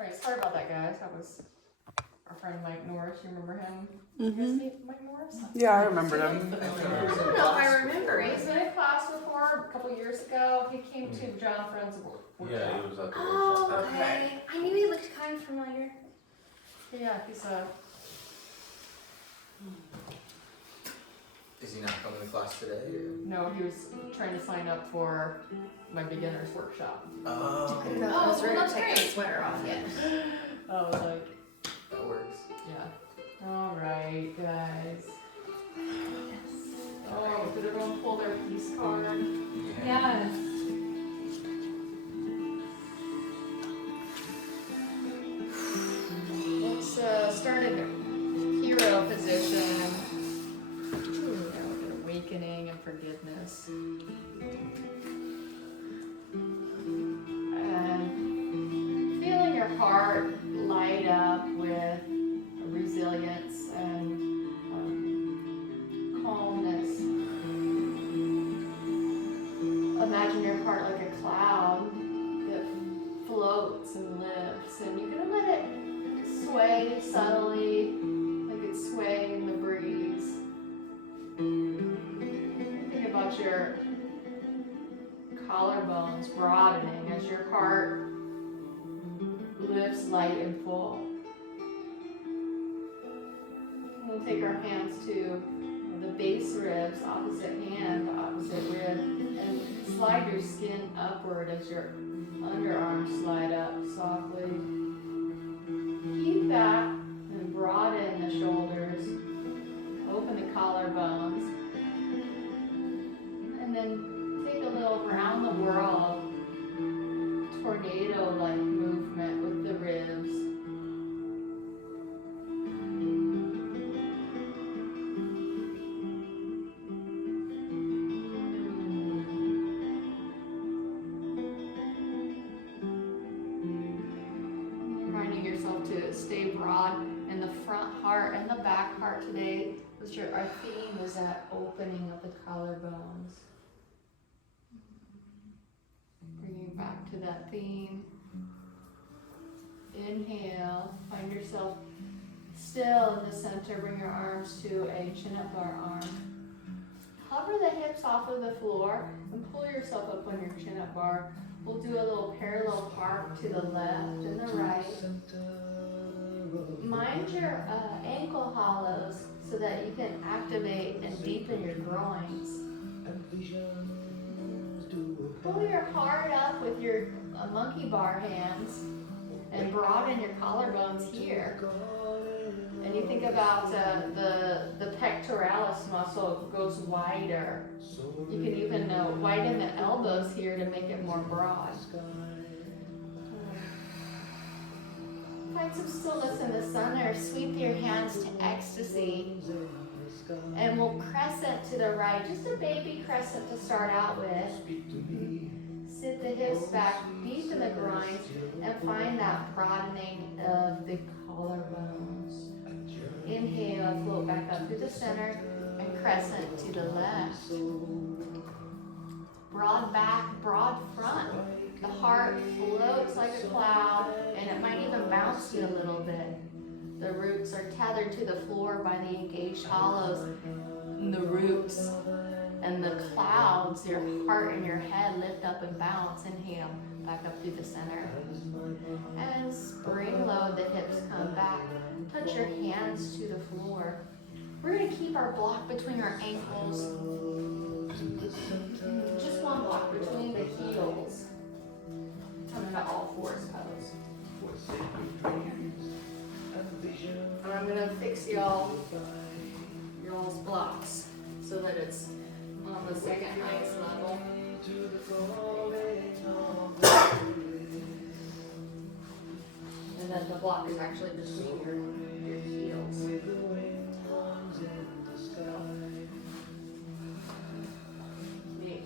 Alright, sorry about that, guys. That was our friend Mike Norris. You remember him? You guys meet Mike Norris? Yeah, I remember him. I don't know if I remember. He's been in class before a couple years ago. He came to John Friend's workshop. Yeah, he was at the Oh, workshop. okay. I knew he looked kind of familiar. Yeah, he's a... Is he not coming to class today? Or? No, he was trying to sign up for my beginner's workshop. Oh, I don't know if I was ready to take the sweater off yet. I was like, that works. yeah. Alright, guys. Oh, did everyone pull their peace card? Yes. Let's start in hero position. Awakening and forgiveness. And feeling your heart light up with resilience and calmness. Imagine your heart like a cloud that floats and lifts, and you're gonna let it sway subtly, like it's swaying in the breeze. Think about your collarbones broadening as your heart lifts light and full. We'll take our hands to the base ribs, opposite hand, opposite rib, and slide your skin upward as your underarms slide up softly. Keep that and broaden the shoulders, open the collarbones, and then take a little round the world tornado-like movement with the ribs. Reminding yourself to stay broad in the front heart and the back heart today. Our theme is that opening of the collarbones. Bringing back to that theme. Inhale, find yourself still in the center. Bring your arms to a chin-up bar arm. Hover the hips off of the floor and pull yourself up on your chin-up bar. We'll do a little parallel park to the left and the right. Mind your ankle hollows so that you can activate and deepen your groins. Pull your heart up with your monkey bar hands and broaden your collarbones here. And you think about the pectoralis muscle goes wider. You can even widen the elbows here to make it more broad. Find some stillness in the center. Sweep your hands to ecstasy. And we'll crescent to the right. Just a baby crescent to start out with. Sit the hips back, deep in the groins, and find that broadening of the collarbones. Inhale, float back up to the center, and crescent to the left. Broad back, broad front. The heart floats like a cloud, and it might even bounce you a little bit. The roots are tethered to the floor by the engaged hollows. And the roots and the clouds, your heart and your head lift up and bounce. Inhale, back up through the center. And spring load, the hips come back. Touch your hands to the floor. We're going to keep our block between our ankles. Just one block between the heels. Come into all fours pose. And I'm going to fix y'all's blocks so that it's on the second highest level. And then the block is actually between your heels.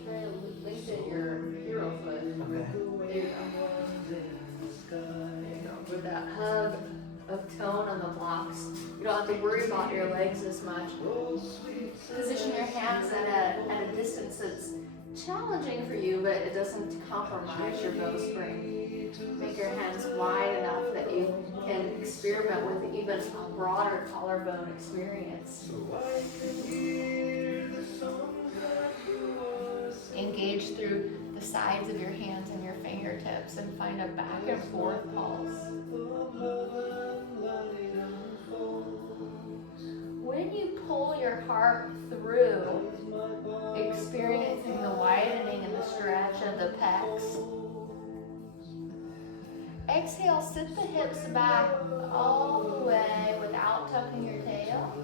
Try to lengthen your hero foot. There you go. With that hug of tone on the blocks. You don't have to worry about your legs as much. Position your hands at a distance that's challenging for you, but it doesn't compromise your bowspring. Make your hands wide enough that experiment with even a broader collarbone experience. Engage through the sides of your hands and your fingertips and find a back and forth pulse. When you pull your heart through, experiencing the widening and the stretch of the pecs. Exhale, sit the hips back all the way without tucking your tail.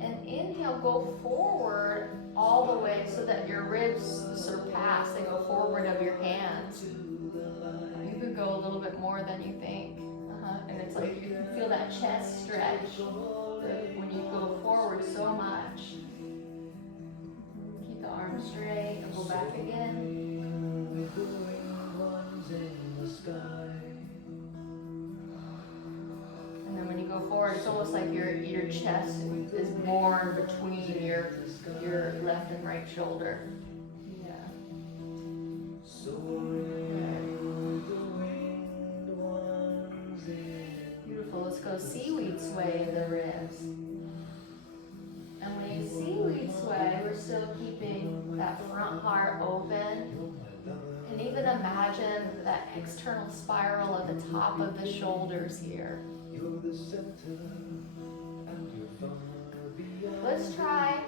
And inhale, go forward all the way so that your ribs surpass, they go forward of your hands. You could go a little bit more than you think. And it's like you can feel that chest stretch when you go forward so much. Keep the arms straight and go back again. And then when you go forward, it's almost like your chest is born between your left and right shoulder. Yeah. Beautiful. Let's go seaweed sway in the ribs. And when you seaweed sway, we're still keeping that front heart open. And even imagine that external spiral at the top of the shoulders here. Let's try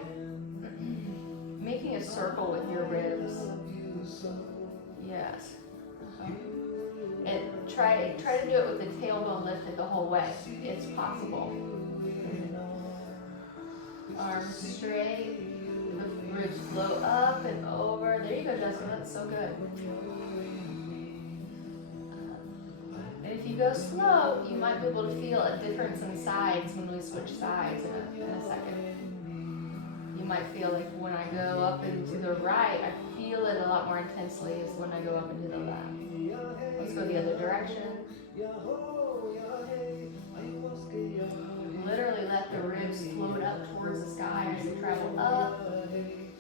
making a circle with your ribs. Yes. And try to do it with the tailbone lifted the whole way. It's possible. Arms straight. The ribs float up and over. There you go, Jessica. That's so good. And if you go slow, you might be able to feel a difference in sides when we switch sides in a second. You might feel like when I go up and to the right, I feel it a lot more intensely as when I go up and to the left. Let's go the other direction. Literally let the ribs float up towards the sky as they travel up,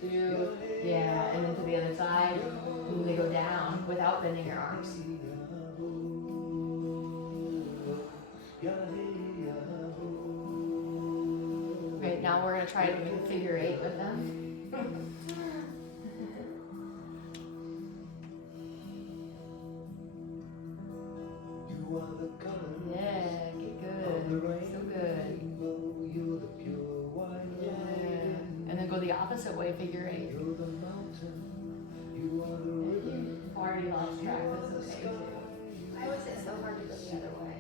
through, and then to the other side. Ooh, they go down without bending your arms. Okay, now we're going to try to do figure 8 with them. Yeah, get good. So good. Yeah. And then go the opposite way, figure 8. Already lost track, that's okay too. I always say it's so hard to go the other way.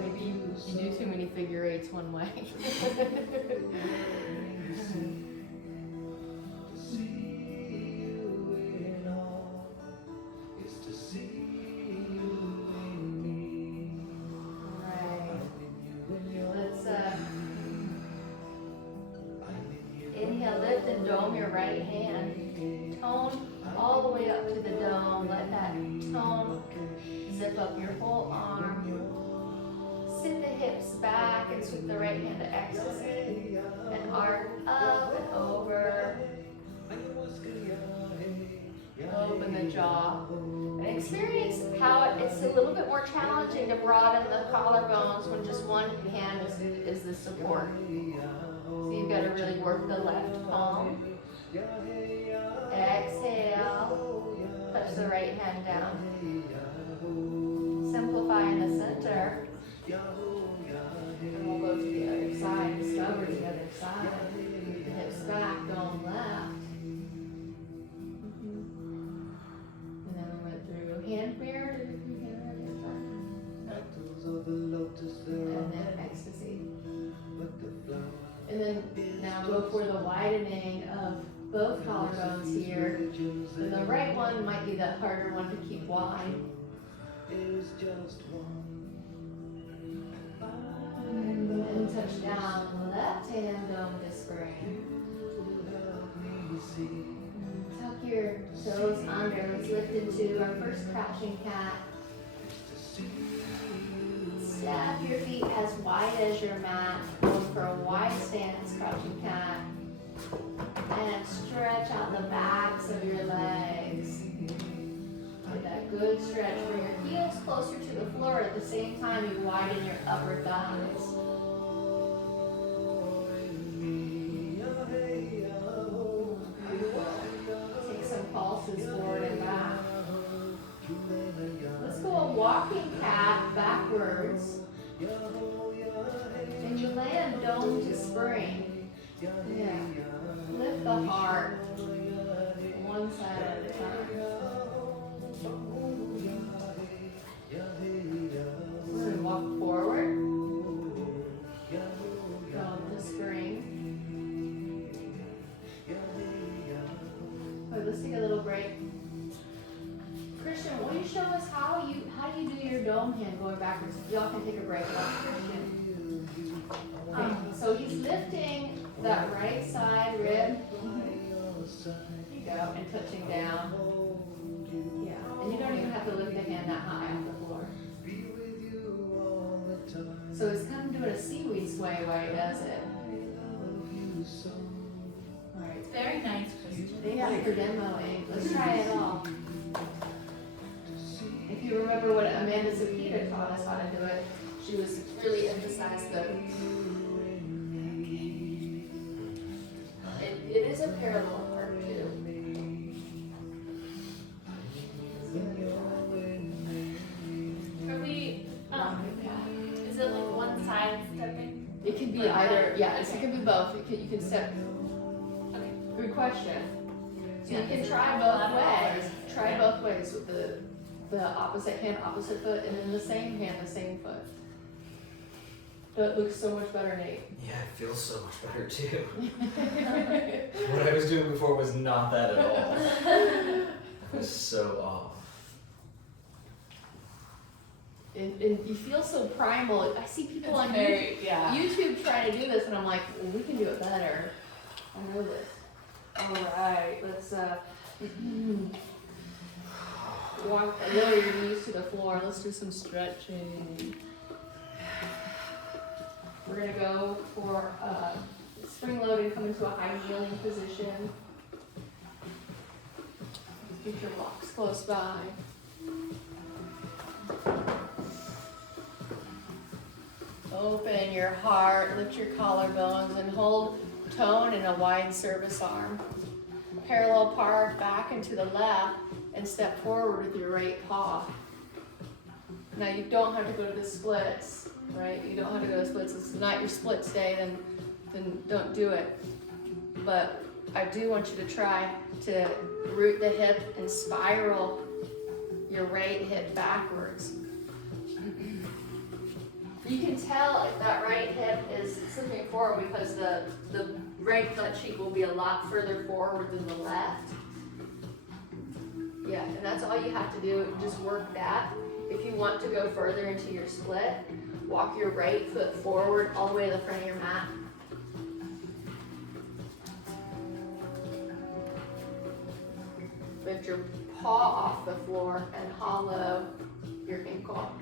Maybe you do too many figure 8s one way. Inhale, lift and dome your right hand. Tone all the way up to the dome. Let that tone zip up your whole arm. Sit the hips back and sweep the right hand to ecstasy. And arc up and over. Open the jaw. And experience how it's a little bit more challenging to broaden the collarbones when just one hand is the support. So you've got to really work the left palm. Exhale. Touch the right hand down. Simplify in the center. And we'll go to the other side. Discover the other side. Move the hips back, dome left. And then we went through hand mirror. And then ecstasy. And then now go for the widening of both collarbones here. And the right one might be the harder one to keep wide. And then touch down, left hand dome to spring. Tuck your toes under. Let's lift into our first crouching cat. Step your feet as wide as your mat. Go for a wide stance, crouching cat. And stretch out the backs of your legs. Get that good stretch. Bring your heels closer to the floor. At the same time, you widen your upper thighs. Take some pulses forward and back. Let's go a walking cat backwards. And you land dome to spring. Yeah. Lift the heart. One side at a time. We're going to walk forward. Dome to spring. Okay, let's take a little break. Christian, will you show us how do you do your dome hand going backwards? Y'all can take a break. Christian. Okay, so he's lifting that right side rib. There you go, and touching down. Yeah, and you don't even have to lift the hand that high off the floor. So it's kind of doing a seaweed sway while he does it. All right. It's very nice, Christian. Yeah, for demoing. Let's try it all. If you remember what Amanda Sapita taught us how to do it, she was really emphasized the. It is a parallel part too. Are we, is it like one side stepping? It can be either, yeah, it can be both. You can step. Okay. Good question. So you Yeah. can try both ways. Try both ways with the opposite hand, opposite foot, and then the same hand, the same foot. That looks so much better, Nate. Yeah, it feels so much better too. What I was doing before was not that at all. It was so off. And you feel so primal. I see people on yeah. YouTube trying to do this, and I'm like, well, we can do it better. I know this. All right, let's lower your knees to the floor. Let's do some stretching. We're gonna go for spring load and come into a high kneeling position. Get your blocks close by. Open your heart, lift your collarbones, and hold tone in a wide service arm. Parallel park back and to the left, and step forward with your right paw. Now you don't have to go to the splits, right? You don't have to go to the splits. It's not your splits day, then don't do it. But I do want you to try to root the hip and spiral your right hip backwards. You can tell if that right hip is slipping forward because the right butt cheek will be a lot further forward than the left. Yeah, and that's all you have to do, just work that. If you want to go further into your split, walk your right foot forward all the way to the front of your mat. Lift your paw off the floor and hollow your ankle.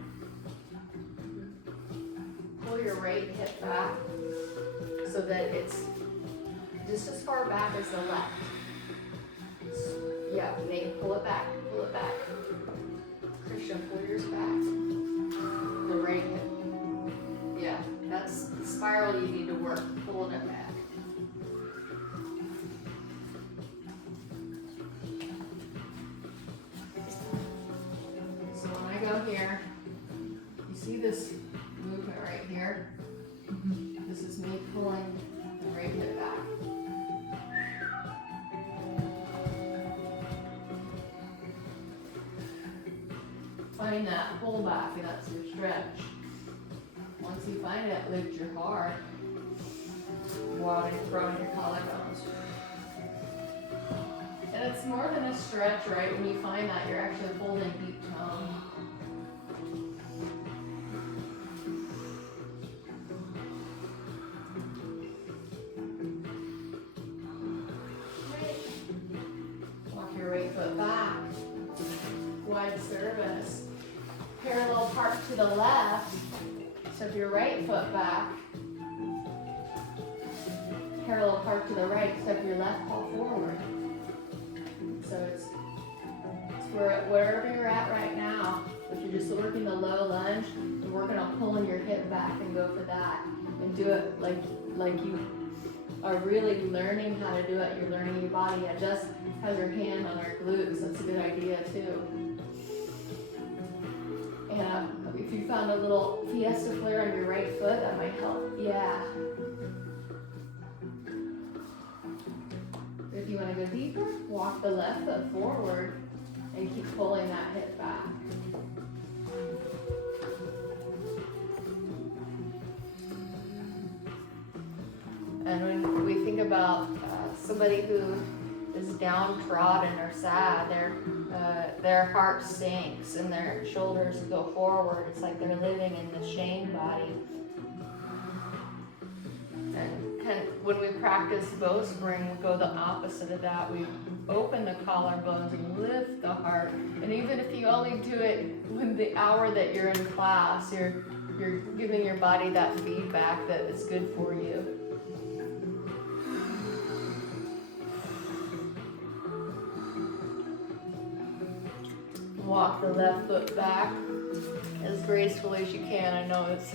Pull your right hip back so that it's just as far back as the left. Yeah, Nate, pull it back, pull it back. Christian, pull yours back. The right hip. Yeah, that's the spiral you need to work, pulling it back. So when I go here, you see this movement right here? This is me pulling the right hip back. Find that pull back, and that's your stretch. Once you find it, lift your heart. Widen, throw in your collarbones. And it's more than a stretch, right? When you find that, you're actually holding deep tone. Walk your right foot back. Wide service. Parallel park to the left. Step your right foot back. Parallel park to the right. Step your left paw forward. So it's for wherever you're at right now. If you're just working the low lunge, you're working on pulling your hip back and go for that. And do it like you are really learning how to do it. You're learning your body. I just have your hand on our glutes. That's a good idea too. And if you found a little fiesta flare on your right foot, that might help. Yeah. If you want to go deeper, walk the left foot forward and keep pulling that hip back. And when we think about somebody who is downtrodden or sad, their heart sinks and their shoulders go forward. It's like they're living in the shame body. And when we practice Bowspring, we go the opposite of that. We open the collarbones and lift the heart. And even if you only do it when the hour that you're in class, you're giving your body that feedback that is good for you. Walk the left foot back as gracefully as you can. I know it's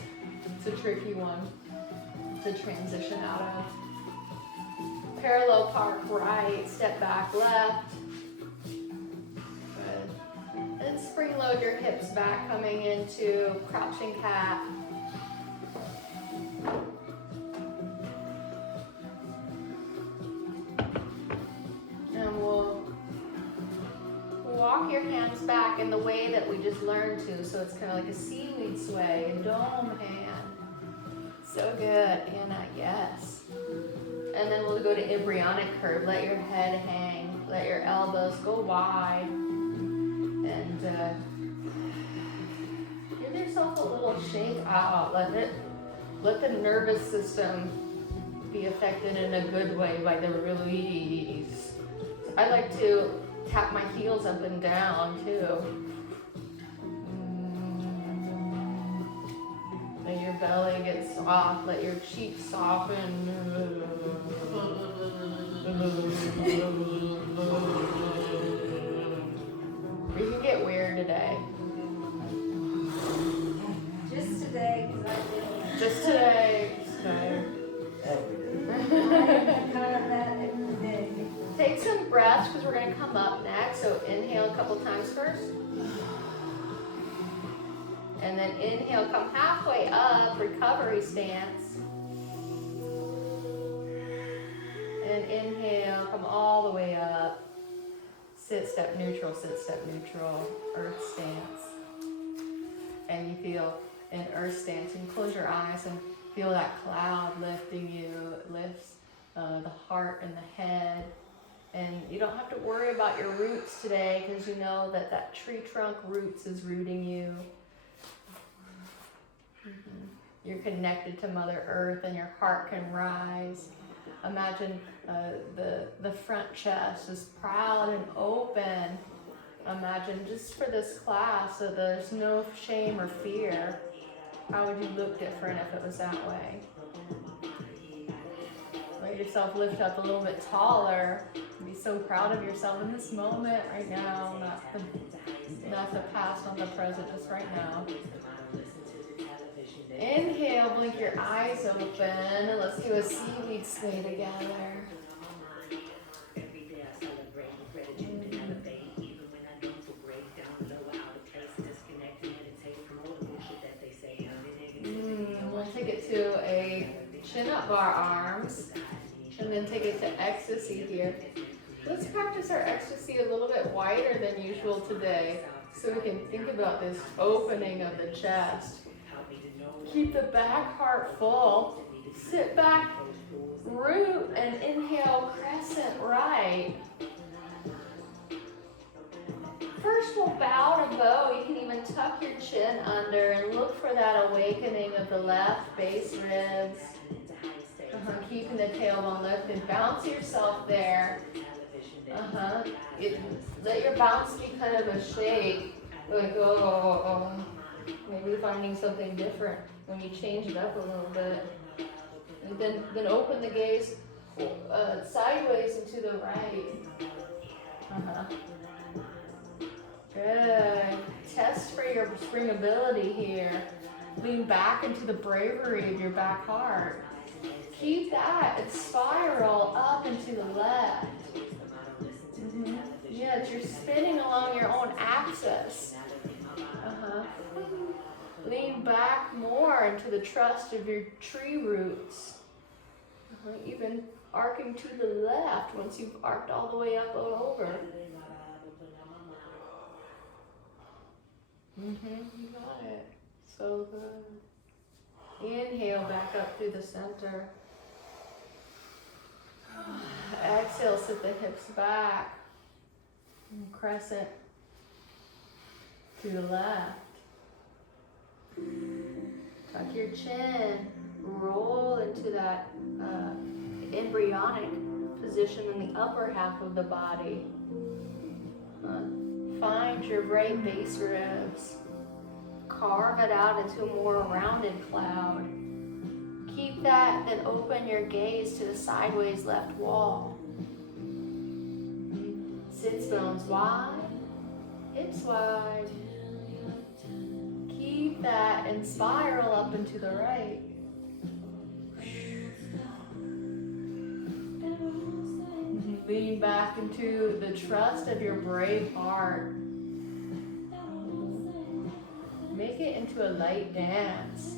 a tricky one to transition out of. Parallel park right, step back left. Good. And spring load your hips back, coming into crouching cat. And we'll walk your hands back in the way that we just learned to. So it's kind of like a seaweed sway, a dome hand. So good, Anna, yes. And then we'll go to embryonic curve. Let your head hang, let your elbows go wide. And give yourself a little shake out. Let the nervous system be affected in a good way by the release. So I like to tap my heels up and down too. Let your belly get soft, let your cheeks soften. You can get weird today. Just today, because I did. Just today. Kind of that every day. Take some breaths because we're going to come up next. So inhale a couple times first. And then inhale, come halfway up, recovery stance. And inhale, come all the way up. Sit, step, neutral, earth stance. And you feel in earth stance, and close your eyes and feel that cloud lifting you. It lifts the heart and the head. And you don't have to worry about your roots today because you know that that tree trunk roots is rooting you. You're connected to Mother Earth and your heart can rise. Imagine the front chest is proud and open. Imagine just for this class that there's no shame or fear. How would you look different if it was that way? Let yourself lift up a little bit taller. Be so proud of yourself in this moment right now, not the past, not the present, just right now. Inhale, blink your eyes open, and let's do a seaweed sway together. We'll take it to a chin up bar arms, and then take it to ecstasy here. Let's practice our ecstasy a little bit wider than usual today, so we can think about this opening of the chest. Keep the back heart full. Sit back, root, and inhale, crescent right. First, we'll bow to bow. You can even tuck your chin under and look for that awakening of the left base ribs. Keeping the tailbone lifted. Bounce yourself there. Let your bounce be kind of a shake. Like, oh. Maybe finding something different when you change it up a little bit. And then open the gaze sideways and to the right. Good. Test for your springability here. Lean back into the bravery of your back heart. Keep that and spiral up and to the left. Yes, you're spinning along your own axis. Lean back more into the trust of your tree roots. Even arcing to the left once you've arced all the way up and over. You got it. So good. Inhale back up through the center. Exhale, sit the hips back. And crescent to the left. Tuck your chin. Roll into that embryonic position in the upper half of the body. Find your right base ribs. Carve it out into a more rounded cloud. Keep that, then open your gaze to the sideways left wall. Sits bones wide, hips wide. Keep that and spiral up and to the right. Lean back into the trust of your brave heart. Make it into a light dance.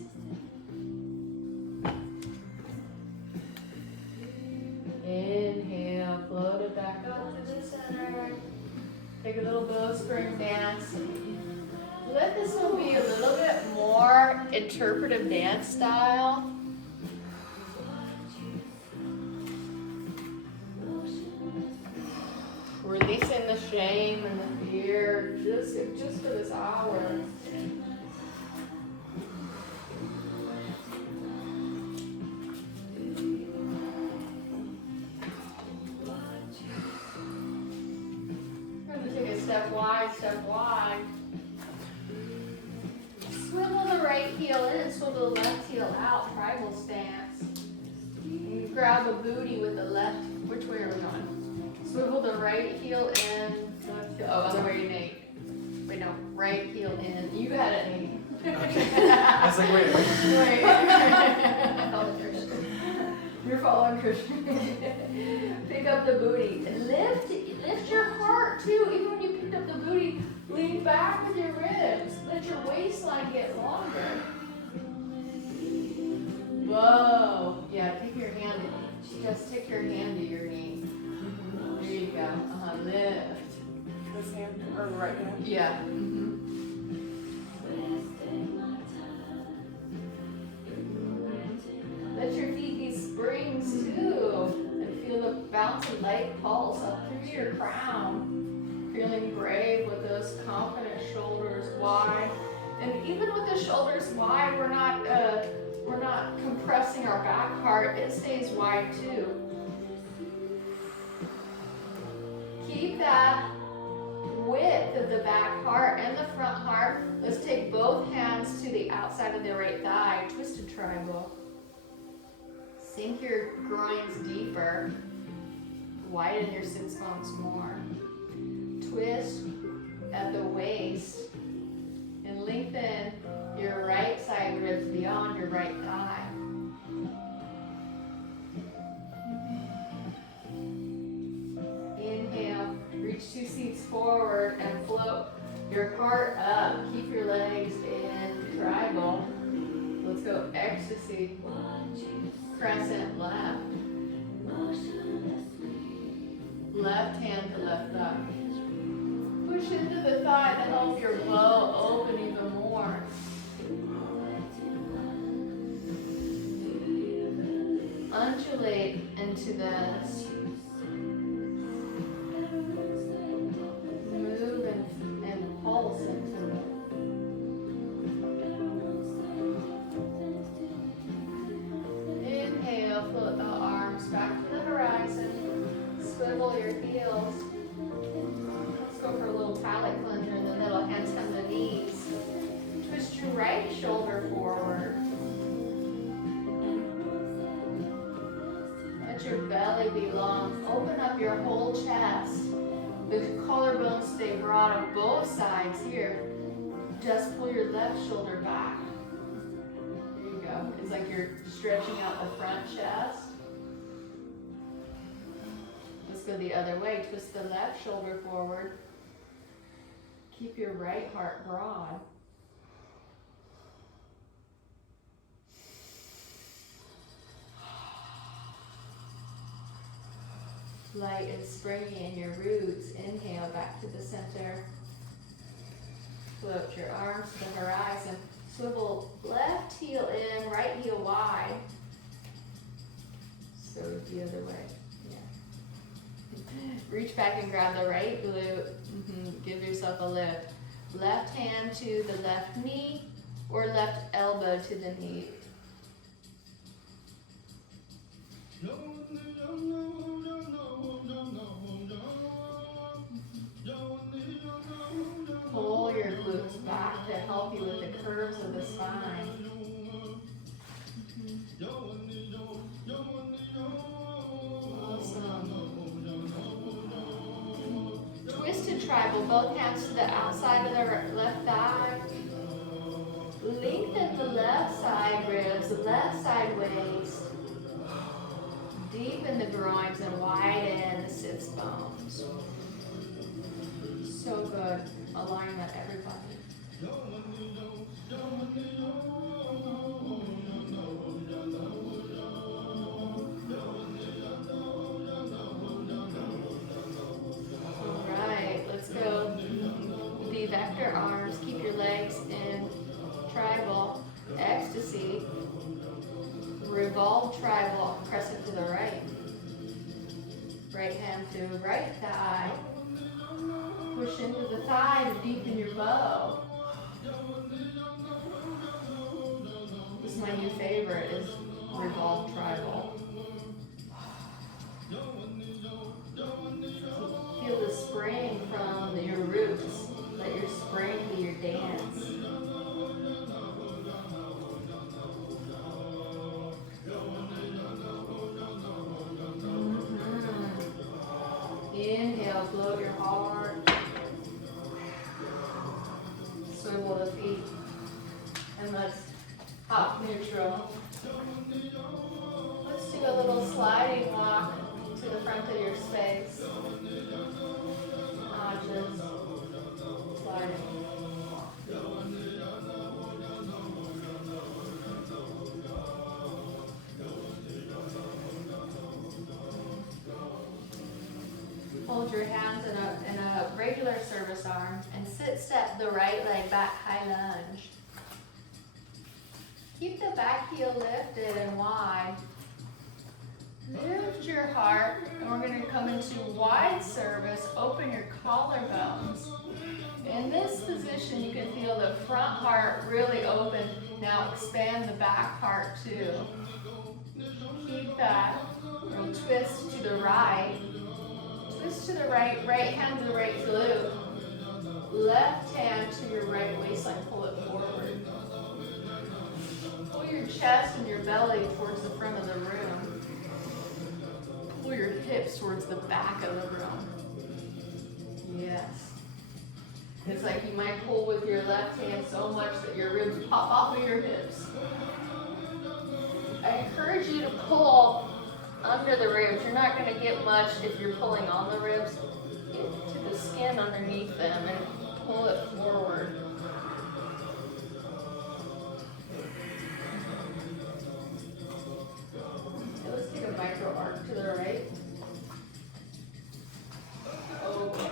Inhale, float it back up to the center. Take a little bowspring dance. Let this one be a little bit more interpretive dance style. Releasing the shame and the fear just for this hour. Step wide. Swivel the right heel in and swivel the left heel out. Tribal stance. You grab a booty with the left. Which way are we going? Swivel the right heel in. Left heel. Oh, other way, Nate. Wait, no. Right heel in. You got it, Nate. Okay. I was like, wait. I followed Christian. You're following Christian. Pick up the booty and lift your heart too. Even when you picked up the booty, lean back with your ribs. Let your waistline get longer. Whoa. Yeah, take your hand. Just take your hand to your knee. There you go. Lift. This hand or the right hand? Yeah. Let your feet be springs too. Feel the bouncing light pulse up through your crown. Feeling brave with those confident shoulders wide. And even with the shoulders wide, we're not compressing our back heart. It stays wide too. Keep that width of the back heart and the front heart. Let's take both hands to the outside of the right thigh. Twisted triangle. Sink your groins deeper. Widen your sits bones more. Twist at the waist and lengthen your right side ribs beyond your right thigh. Inhale, reach 2 seats forward and float your heart up. Keep your legs in tribal. Let's go ecstasy. Crescent left. Left hand to left thigh. Push into the thigh to help your bow open even more. Undulate into this. Move and pulse into it. Inhale, float the arms back to the horizon. Swivel your heels. Let's go for a little palate cleanser in the middle. Hands come to the knees. Twist your right shoulder forward. Let your belly be long. Open up your whole chest. The collarbones stay broad on both sides here. Just pull your left shoulder back. There you go. It's like you're stretching out the front chest. Let's go the other way. Twist the left shoulder forward. Keep your right heart broad. Light and springy in your roots. Inhale back to the center. Float your arms to the horizon. Swivel left heel in, right heel wide. So the other way. Yeah. Reach back and grab the right glute. Give yourself a lift. Left hand to the left knee or left elbow to the knee. Pull your glutes back to help you with the curves of the spine. Awesome. Twisted tribal, both hands to the outside of the left thigh. Lengthen the left side ribs, left side waist. Deepen the groins and widen the sits bones. So good. Alignment, everybody. Alright, let's go. The vector arms, keep your legs in tribal, ecstasy. Revolve tribal, crescent to the right. Right hand to right thigh. Push into the thigh to deepen your bow. This is my new favorite, is revolve tribal. Feel the spring from your roots. Let your spring be your dance. Inhale, float your heart. Swivel the feet. And let's hop neutral. Let's do a little sliding walk to the front of your space. Just sliding. Hold your hands in a regular service arm and sit step the right leg back, high lunge. Keep the back heel lifted and wide. Lift your heart, and we're going to come into wide service. Open your collarbones. In this position, you can feel the front heart really open. Now expand the back heart too. Keep that. We'll twist to the right. Twist to the right, right hand to the right glute. Left hand to your right waistline, pull it forward. Pull your chest and your belly towards the front of the room. Pull your hips towards the back of the room. Yes. It's like you might pull with your left hand so much that your ribs pop off of your hips. I encourage you to pull under the ribs. You're not going to get much if you're pulling on the ribs. Get to the skin underneath them and pull it forward. Okay, let's take a micro arc to the right. Okay.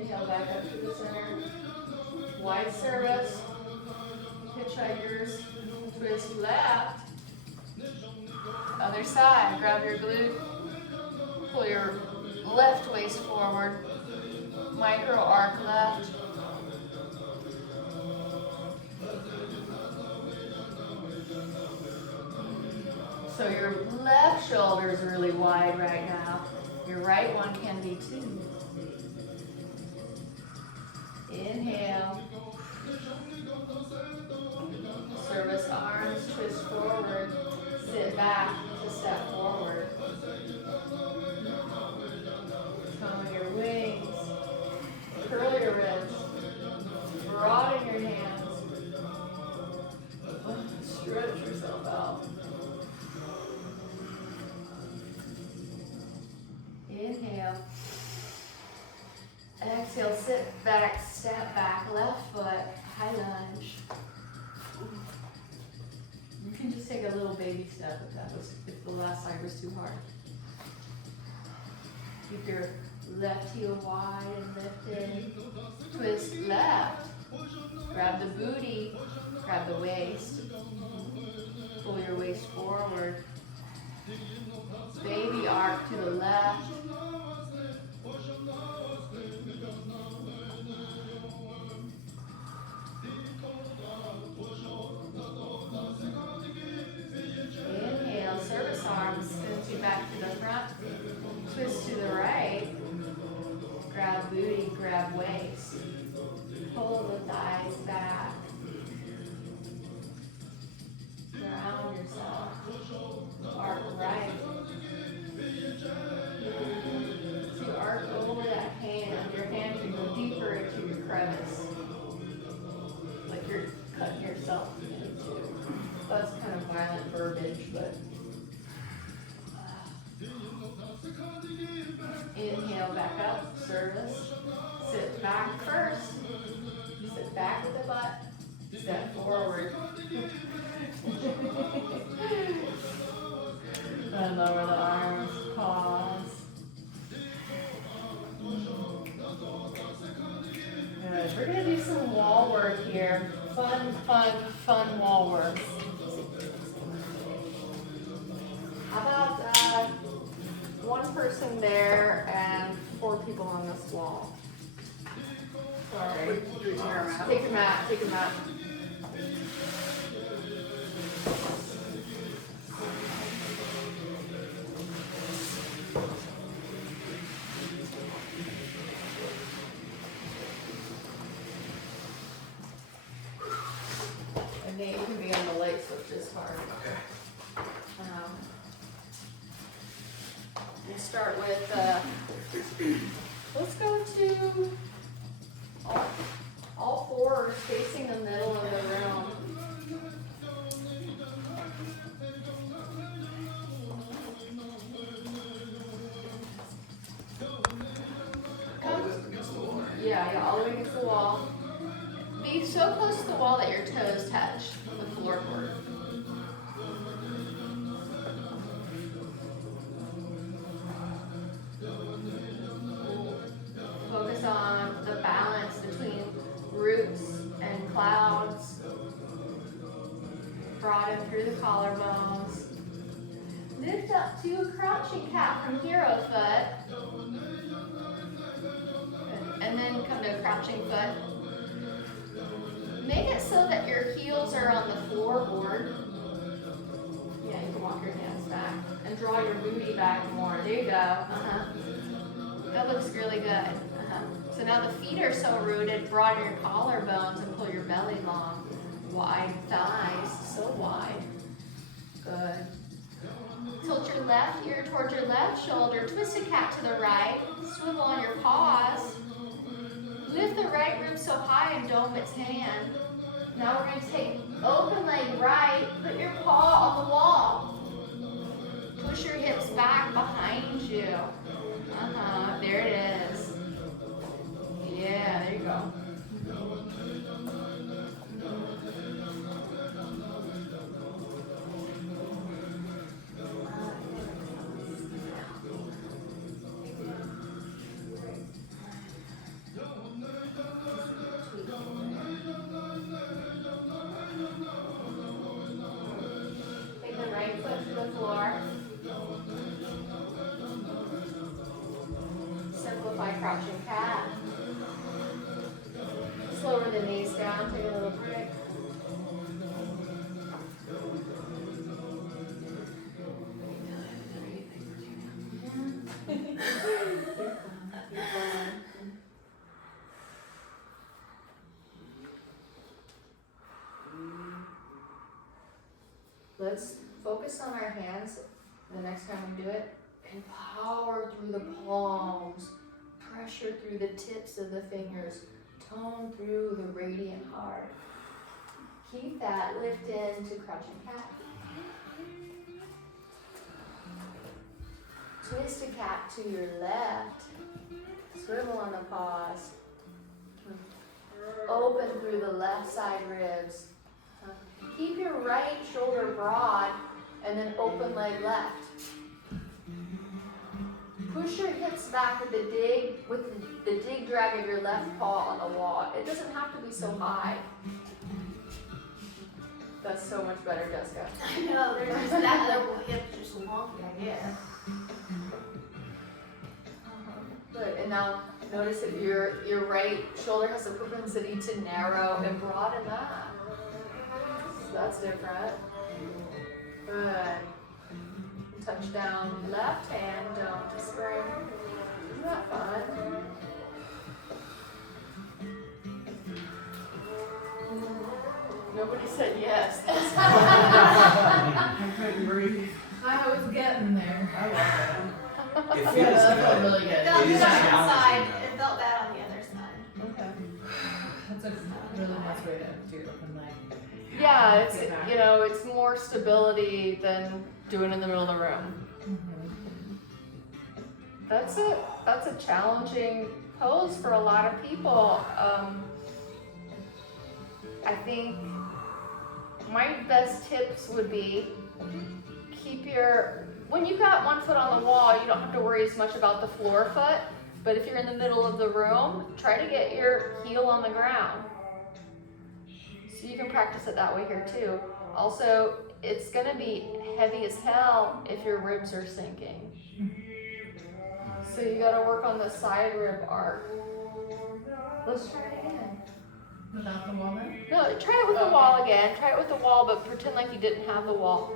Inhale back up to the center. Wide service. Hitchhikers. Twist left. Other side. Grab your glute. Pull your left waist forward. Micro arc left. So your left shoulder is really wide right now. Your right one can be too. Inhale. Service arms, twist forward. Sit back to step forward. Exhale, sit back, step back, left foot, high lunge. You can just take a little baby step if the last side was too hard. Keep your left heel wide and lifted. Twist left. Grab the booty, grab the waist. Pull your waist forward. Baby arc to the left. Inhale, service arms, spins you back to the front. Twist to the right. Grab booty, grab waist. Pull the thighs back. Ground yourself. Arc right. So you arc over that hand. Your hand can go deeper into your crevice. Like you're cutting yourself into. That's kind of violent verbiage, but inhale back up, service. Sit back first. Sit back with the butt. Step forward. And lower the arms. Pause. Good. We're going to do some wall work here. Fun wall work. How about one person there and 4 people on this wall? Sorry. Take your mat. And then you can be on the light switch this hard. Okay. We'll start with, let's go to all 4 facing the middle of the room. Yeah, all the way against the wall. Be so close to the wall that your toes touch the floorboard. Focus on the balance between roots and clouds. Broaden through the collarbones. Lift up to a crouching cat from hero foot. And then come to a crouching foot. Make it so that your heels are on the floorboard. Yeah, you can walk your hands back. And draw your booty back more. There you go. That looks really good. So now the feet are so rooted, broaden your collarbones and pull your belly long. Wide thighs, so wide. Good. Tilt your left ear towards your left shoulder. Twist a cat to the right. Swivel on your paws. Lift the right rib so high and dome its hand. Now we're going to take open leg right. Put your paw on the wall. Push your hips back behind you. There it is. Yeah, there you go. Take the right foot to the floor. Simplify crouching cat. Lower the knees down, take a little break. Let's focus on our hands the next time we do it. And power through the palms. Pressure through the tips of the fingers. Tone through the radiant heart. Keep that lift into crouching cat. Twist a cat to your left. Swivel on the paws. Open through the left side ribs. Keep your right shoulder broad and then open leg left. Push your hips back with the dig drag of your left paw on the wall. It doesn't have to be so high. That's so much better, Jessica. I know, there's just that little hip just wonky, I guess. Good, and now notice that your right shoulder has a propensity to narrow and broaden that. So that's different. Good. Touch down left hand, don't spring. Isn't that fun? Nobody said yes. I couldn't breathe. I was getting there. I love that. It feels Yeah, that good. felt really It good. felt It is good on one challenging, side, though. it felt bad on the other side. Okay. That's a really nice way to do open leg. Yeah, it's more stability than doing in the middle of the room. That's a challenging pose for a lot of people. I think my best tips would be when you've got one foot on the wall, you don't have to worry as much about the floor foot, but if you're in the middle of the room, try to get your heel on the ground. So you can practice it that way here too. Also, it's gonna be heavy as hell if your ribs are sinking. So you gotta work on the side rib arc. Let's try it again. Without the wall then? No, try it with the wall again. Try it with the wall, but pretend like you didn't have the wall.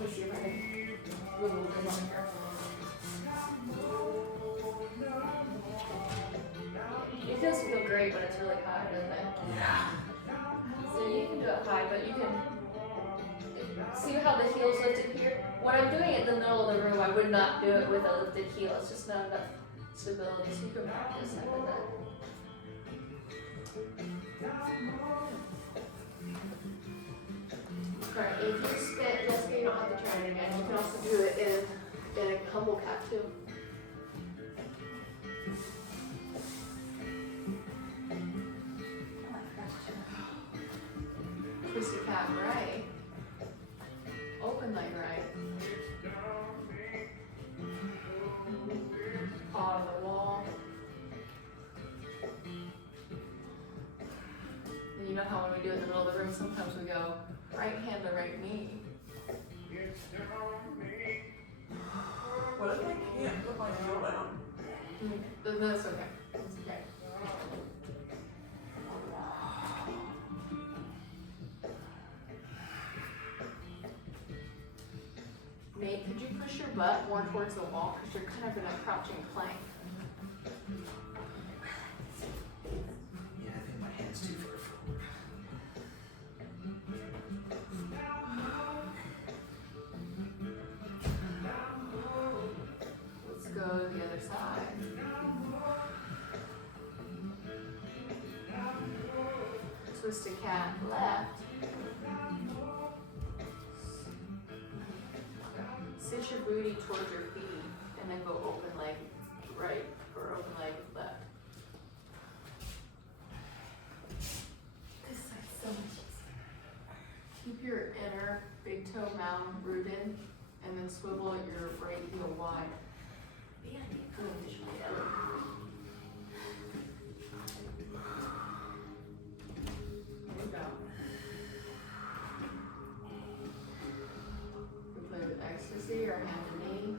Let's see if I can wiggle them on here. It does feel great when it's really high, doesn't it? Yeah. So you can do it high, but you can see how the heel's lifted here? When I'm doing it in the middle of the room, I would not do it with a lifted heel. It's just not enough stability, so you can practice that with that. Alright, if you spit, Jessica, you don't have to try it again. You can also do it in a humble cat too. Twisted cat right. Open leg right. Paw to the wall. And you know how when we do it in the middle of the room, sometimes we go right hand to right knee. What if I can't put my heel down? That's okay. That's okay. Nate, could you push your butt more towards the wall? Because you're kind of in a crouching plank. Yeah, I think my hand's too far forward. Let's go to the other side. Twisted cat left. Sit your booty towards your feet and then go open leg right or open leg left. This side's so much easier. Keep your inner big toe mound rooted and then swivel your right heel wide. Man, you can visually There you go. We play with ecstasy or hand to knee.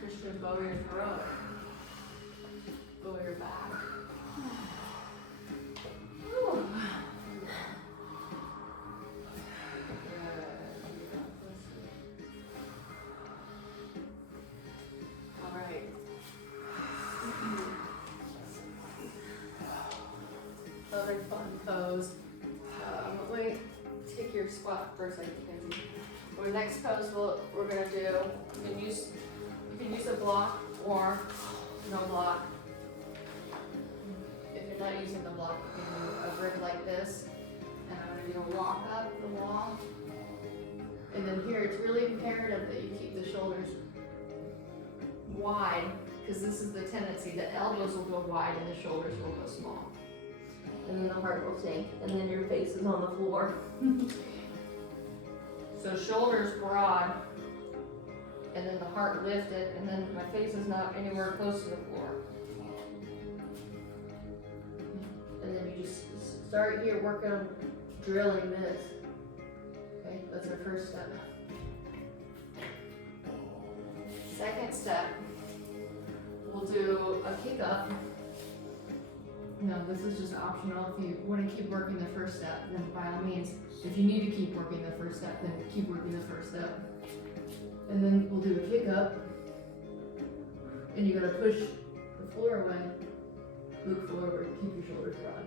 Christian, bow your throat. Bow your back. Whew. All right. Other fun pose. Wait, take your squat for a second, Kenzie. Our next pose we're gonna do. You can use a block or no block. If you're not using the block, you can do a rib like this. And I'm gonna do a walk up the wall. And then here, it's really imperative that you keep the shoulders wide, because this is the tendency, the elbows will go wide and the shoulders will go small. And then the heart will sink, and then your face is on the floor. So shoulders broad, and then the heart lifted, and then my face is not anywhere close to the floor. And then you just start here working on drilling this. Okay, that's our first step. Second step, we'll do a kick up. No, this is just optional. If you want to keep working the first step, then by all means. If you need to keep working the first step, then keep working the first step. And then we'll do a kick up. And you gotta push the floor away. Look forward, keep your shoulders broad.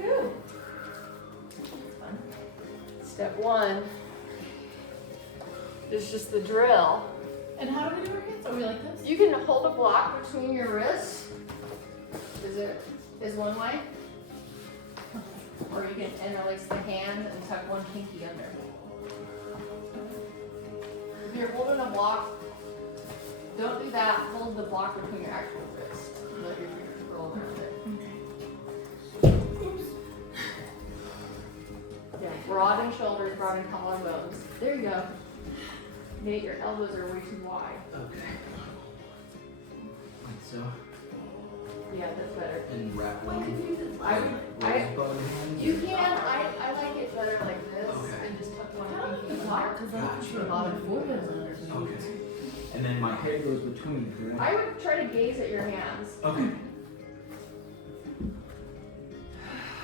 Woo! Fun. Step one is just the drill. And how do we do our hands? Are we like this? You can hold a block between your wrists. Is one way. Or you can interlace the hand and tuck one pinky under. If you're holding a block, don't do that. Hold the block between your actual wrists. Let your fingers roll around it. Yeah, broaden shoulders, broaden collarbones. There you go. Nate, your elbows are way too wide. Okay. Like so. Yeah, that's better. And wrap I one. Bone hands. You can. I like it better like this Okay. and just tuck one Kind of pinky the in top, there. because that gives you a lot of forward underneath. Okay. And then my head goes between. Correct? I would try to gaze at your hands. Okay.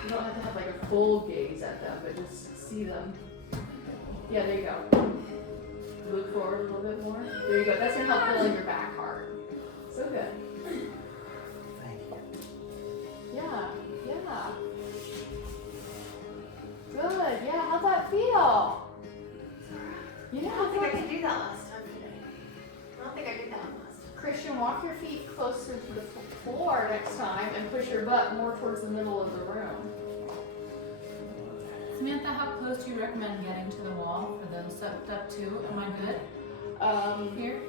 You don't have to have like a full gaze at them, but just see them. Yeah, there you go. Look forward a little bit more. There you go. That's gonna help fill in your back hard. So good. Thank you. Yeah, yeah. Good. Yeah, how'd that feel? You know, I don't think I could do that last time today. I don't think I did that one last time. Christian, walk your feet closer to the floor next time and push your butt more towards the middle of the room. Samantha, how close do you recommend getting to the wall for those step 2? Am I good? Here?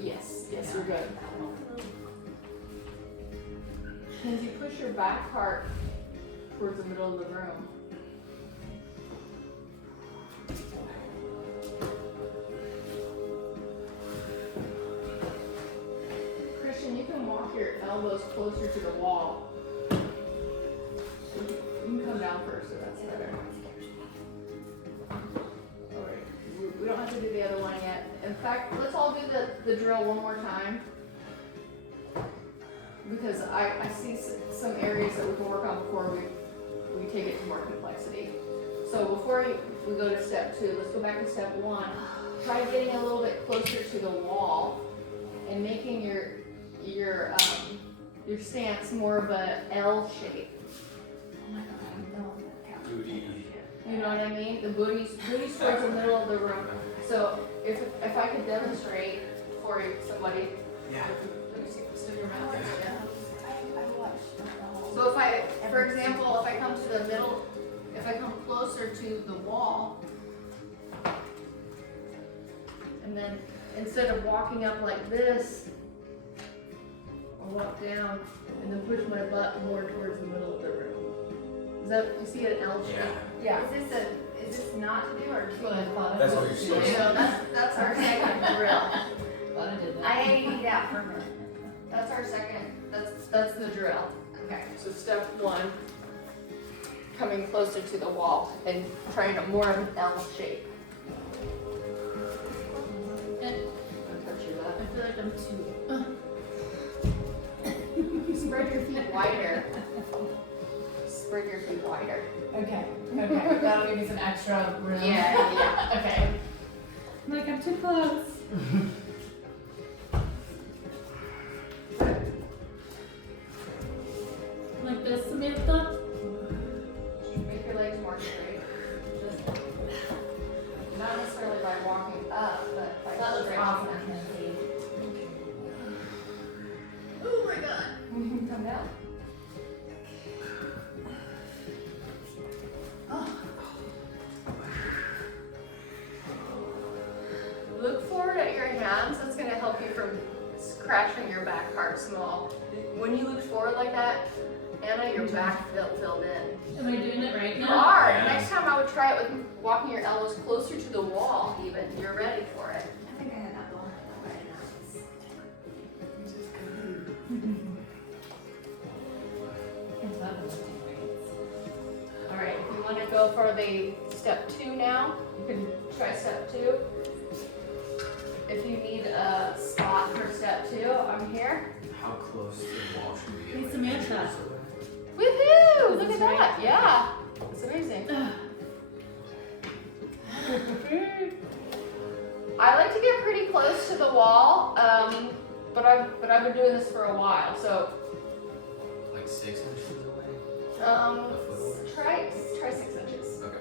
Yes, you're good. As you push your back part towards the middle of the room. Christian, you can walk your elbows closer to the wall. You can come down first, so that's better. Alright, we don't have to do the other one yet. In fact, let's all do the drill one more time. Because I see some areas that we can work on before we take it to more complexity. So before we go to step 2, let's go back to step 1. Try getting a little bit closer to the wall and making your stance more of a L shape. Oh my god, I fell on that couch. Booty. You know what I mean? The booty's towards the middle of the room. So if I could demonstrate for you, somebody. Yeah. Let me see, stick your mouth. I watched. So for example, if I come to the middle, if I come closer to the wall, and then instead of walking up like this, I'll walk down and then push my butt more towards the middle of the room. Is that, you see an L shape? Yeah. Yeah. Is this not to do or That's what I thought. That's what you're supposed to do. So that's our second drill. Thought I did that. I AD'd out for a minute. That's our second, that's the drill. Okay. So step 1, coming closer to the wall and trying a more of an L shape. And Don't touch your butt. I feel like I'm too. Spread your feet wider. Spread your feet wider. Okay. That'll give me some extra room. Yeah. Okay. I'm like, I'm too close. Like this, Samantha? Make your legs more straight. Just not necessarily by walking up, but by That looks stretching awesome, them. Kenzie. Oh my god. Come down. hands, that's gonna help you from crashing your back part small. When you look forward like that, Anna, your back filled in. Am I doing it right You now? are. Yeah. Next time I would try it with walking your elbows closer to the wall even. You're ready for it. I think I had that one right now. All right, if you want to go for the step 2 now, you can try step 2. If you need a spot for step 2, I'm here. How close to the wall should we get? Hey, Samantha. Woohoo! Look at That's that. Yeah. It's amazing. I like to get pretty close to the wall, but I've been doing this for a while, so Like 6 inches away? try 6 inches. Okay.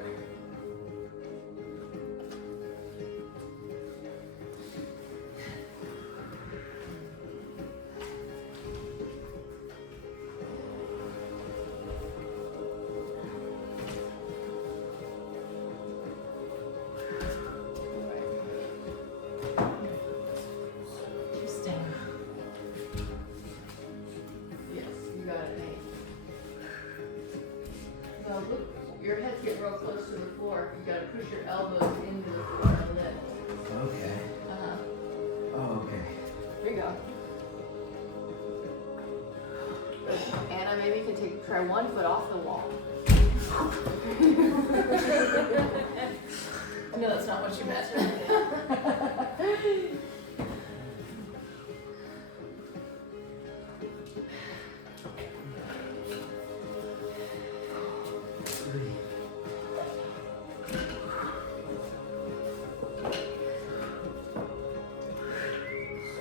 Interesting. Yes, you got it, Nate. Now look, your head's getting real close to the floor. You gotta push your elbows into the floor a little. Okay. Oh, okay. There you go. Good. Anna, maybe you could try 1 foot off the wall. No, that's not what you meant.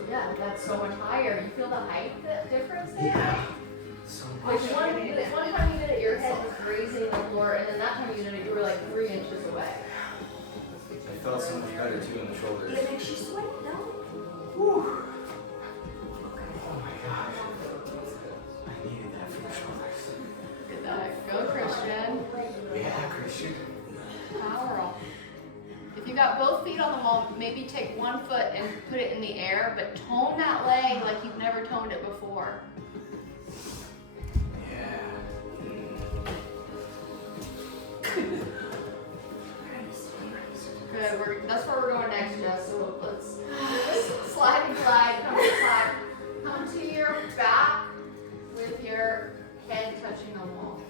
Yeah, that's so much higher. You feel the height difference there? Yeah. So Like much. one time you did it, your head was grazing the floor, and then that time you did it, you were like 3 inches away. I felt so much better too in the shoulders. It makes you sweat, no? Whew. Oh my gosh. I needed that for the shoulders. Good that. Go, Christian. Yeah, Christian. Power. If you got both feet on the wall, maybe take 1 foot and put it in the air, but tone that leg like you've never toned it before. Yeah. Good. That's where we're going next, Jess. So let's slide and glide. Come to your back with your head touching the wall.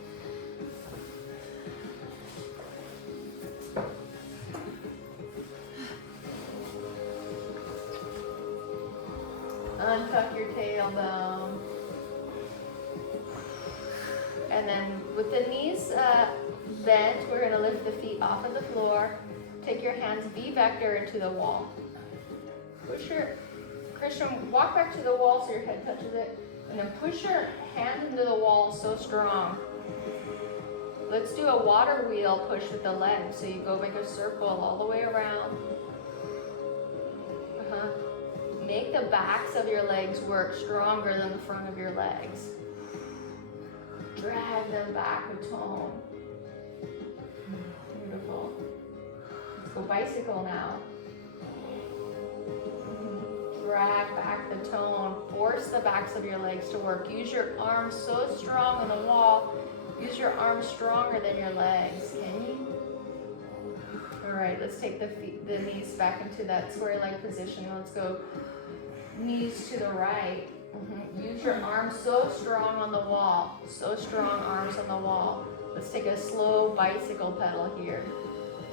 Untuck your tailbone. And then with the knees bent, we're going to lift the feet off of the floor. Take your hands V-vector into the wall. Push your, Christian, walk back to the wall so your head touches it. And then push your hand into the wall so strong. Let's do a water wheel push with the legs. So you go make a circle all the way around. Make the backs of your legs work stronger than the front of your legs. Drag them back with tone. Beautiful. Let's go bicycle now. Drag back the tone. Force the backs of your legs to work. Use your arms so strong on the wall. Use your arms stronger than your legs. Can you? All right, let's take the knees back into that square leg position. Let's go knees to the right. Use your arms so strong on the wall. So strong arms on the wall. Let's take a slow bicycle pedal here.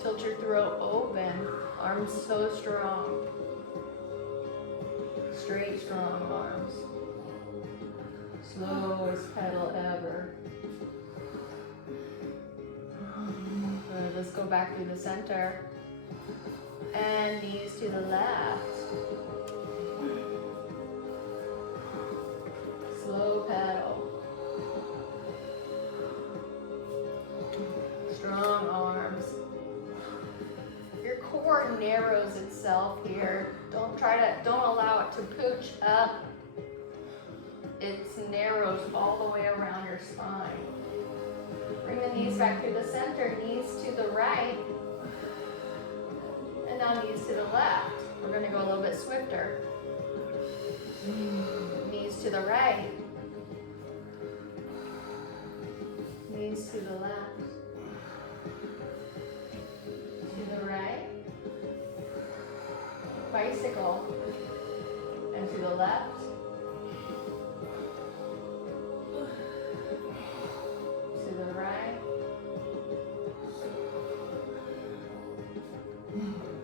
Tilt your throat open. Arms so strong. Straight, strong arms. Slowest pedal ever. Good. Let's go back through the center. And knees to the left. Slow pedal. Strong arms. Your core narrows itself here. Don't allow it to pooch up. It narrows all the way around your spine. Bring the knees back to the center, knees to the right. And now knees to the left. We're gonna go a little bit swifter. Knees to the right. Knees to the left. To the right. Bicycle. And to the left. To the right.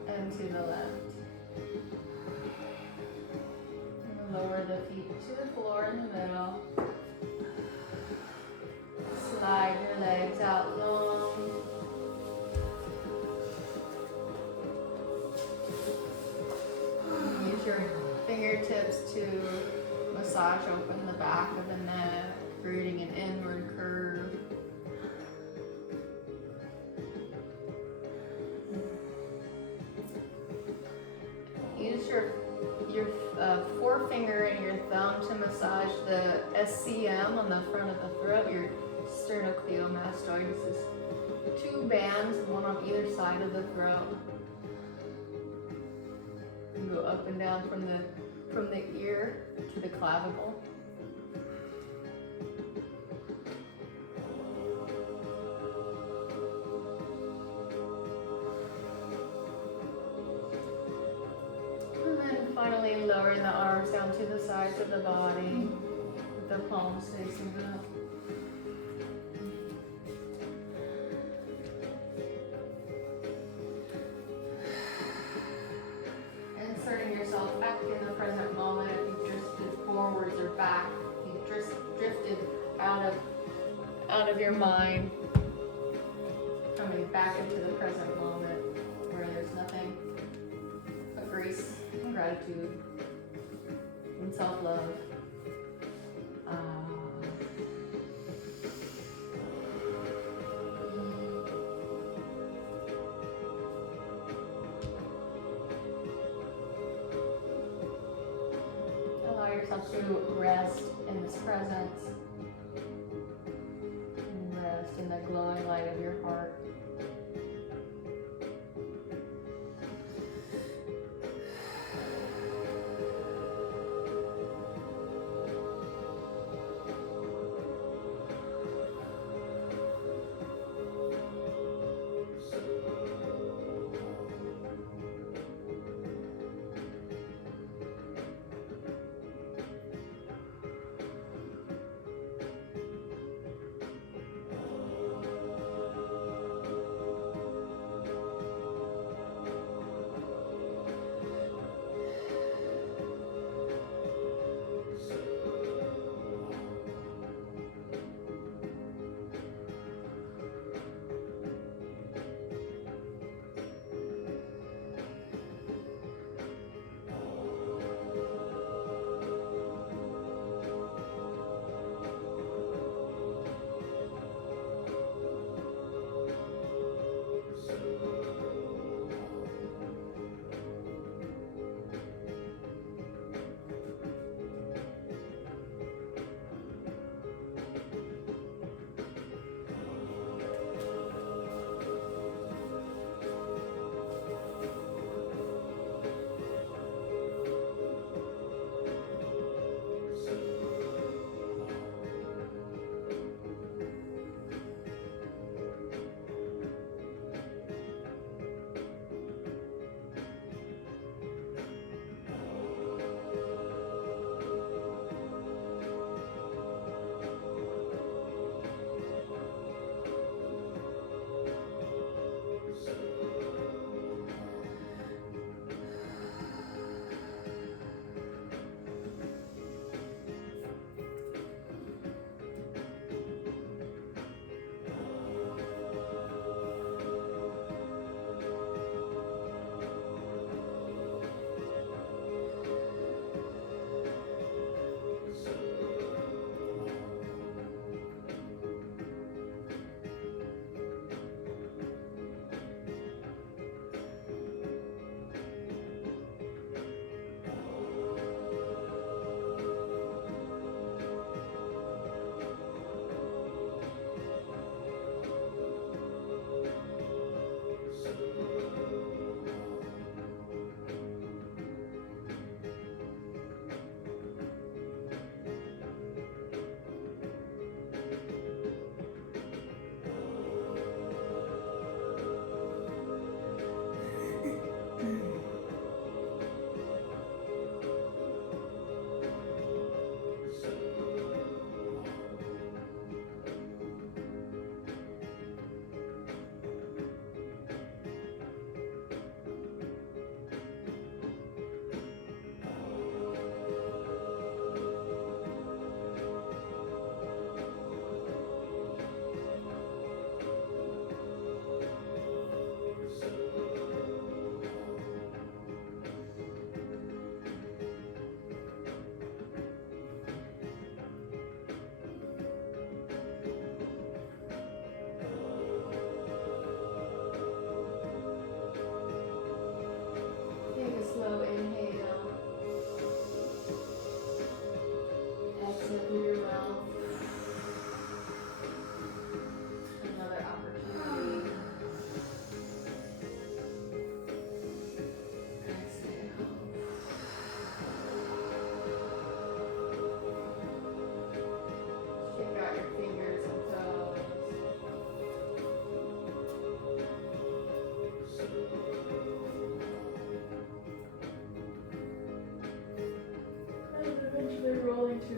And to the left. And lower the feet to the floor in the middle. Slide your legs out long. Use your fingertips to massage open the back of the neck, creating an inward curve. Use your forefinger and your thumb to massage the SCM on the front of the throat, your sternocleidomastoid. This is two bands, one on either side of the throat. You go up and down from the ear to the clavicle. And then finally lower the arms down to the sides of the body with the palms facing up. Inserting yourself back in the present moment. If you've drifted forwards or back, if you've drifted out of your mind, coming back into the present moment where there's nothing but grace and gratitude and self-love. Allow yourself to rest in this presence. And rest in the glowing light of your heart.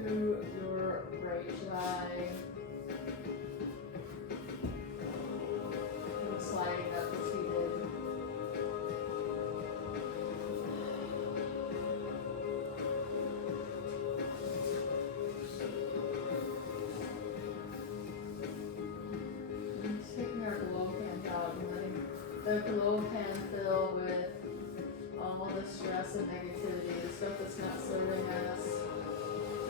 to your right. Should I? I'm sliding up as he did. I'm just taking our glow pan out and letting the glow pan fill with all the stress and negativity, the stuff that's not serving us.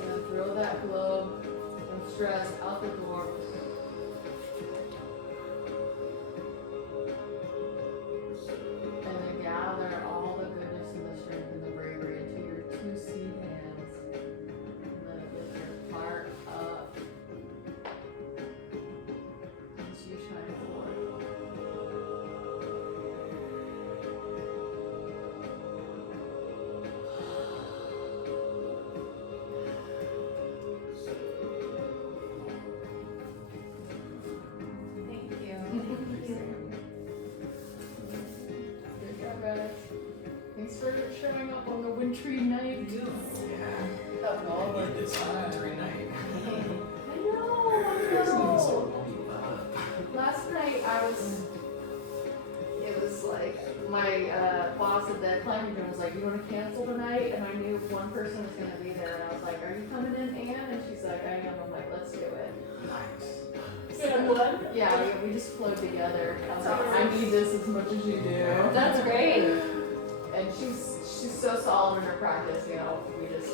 And then throw that globe of stress out the door. And then gather all the goodness and the strength and the bravery into your two seed hands. And let it lift your heart up as you shine forth. Thank you. Good job, guys. Thanks for showing up on the wintry night. Yeah. Of all I need this wintry night. I know. It's so warm up. Last night it was like my boss at the climbing gym was like, you want to cancel tonight? And I knew one person was going to be there. And I was like, are you coming in, Anne? And she's like, I am. I'm like, let's do it. Nice. Yeah, we just flowed together. I was like, I need this as much as you do. That's great. And she's so solid in her practice, you know, we just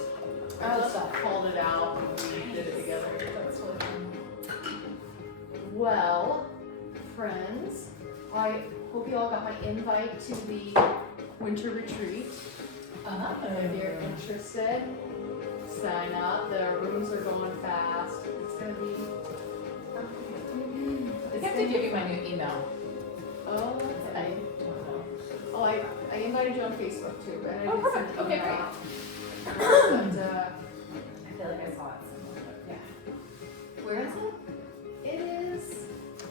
called it out and we did it together. That's really fun. Well, friends, I hope you all got my invite to the winter retreat. If you're interested, sign up. The rooms are going fast. It's gonna be. I have to give you my new email. Oh, I okay. don't know. Oh, I invited you on Facebook too, but I Oh, didn't perfect. send Okay, you great. out. But, I feel like I saw it somewhere, but yeah. where is it? It is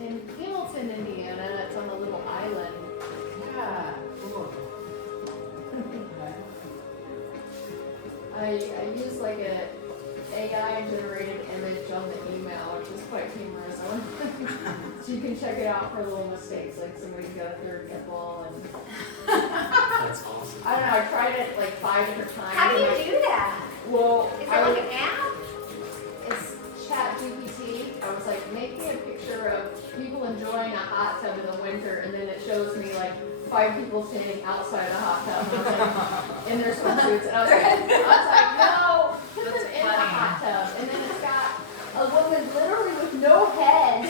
in Hamilton, Indiana. It's on a little island. Yeah. I use like a AI generated image on the email, which is quite humorous. So you can check it out for little mistakes, like somebody's got a third nipple and That's awesome. I don't know. I tried it like 5 different times. How do and I- you do that? Well, Is I there was, like an app? it's Chat GPT. I was like, make me a picture of people enjoying a hot tub in the winter, and then it shows me like 5 people standing outside a hot tub, and I was like, in their swimsuits, and I was like, no, put them in the hot tub, and then it's got a woman literally with no head,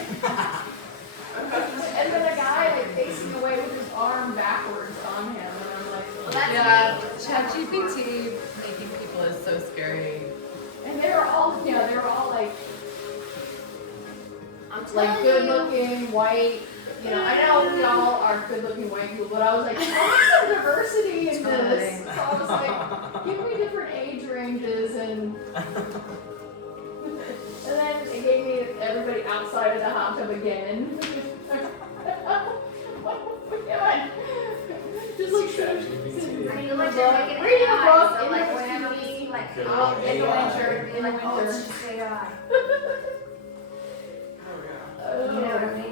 and then a guy like facing away with his arm backwards on him, and I'm like, Well, that's Yeah, neat. ChatGPT making people is so scary. and they were all like I'm telling like good you. looking, white. You know, I know we all are good looking white people, but I was like, I need some diversity in this. So I was like, give me different age ranges and then it gave me everybody outside of the hot tub again. Oh my God. Just like ChatGPT. I feel like they're making it reading a AI, book so in like the whenever we TV. see like Good oh, old in the AI. winter, be in the like, oh, winter. it's just AI. Oh, yeah. You know what I Oh, mean?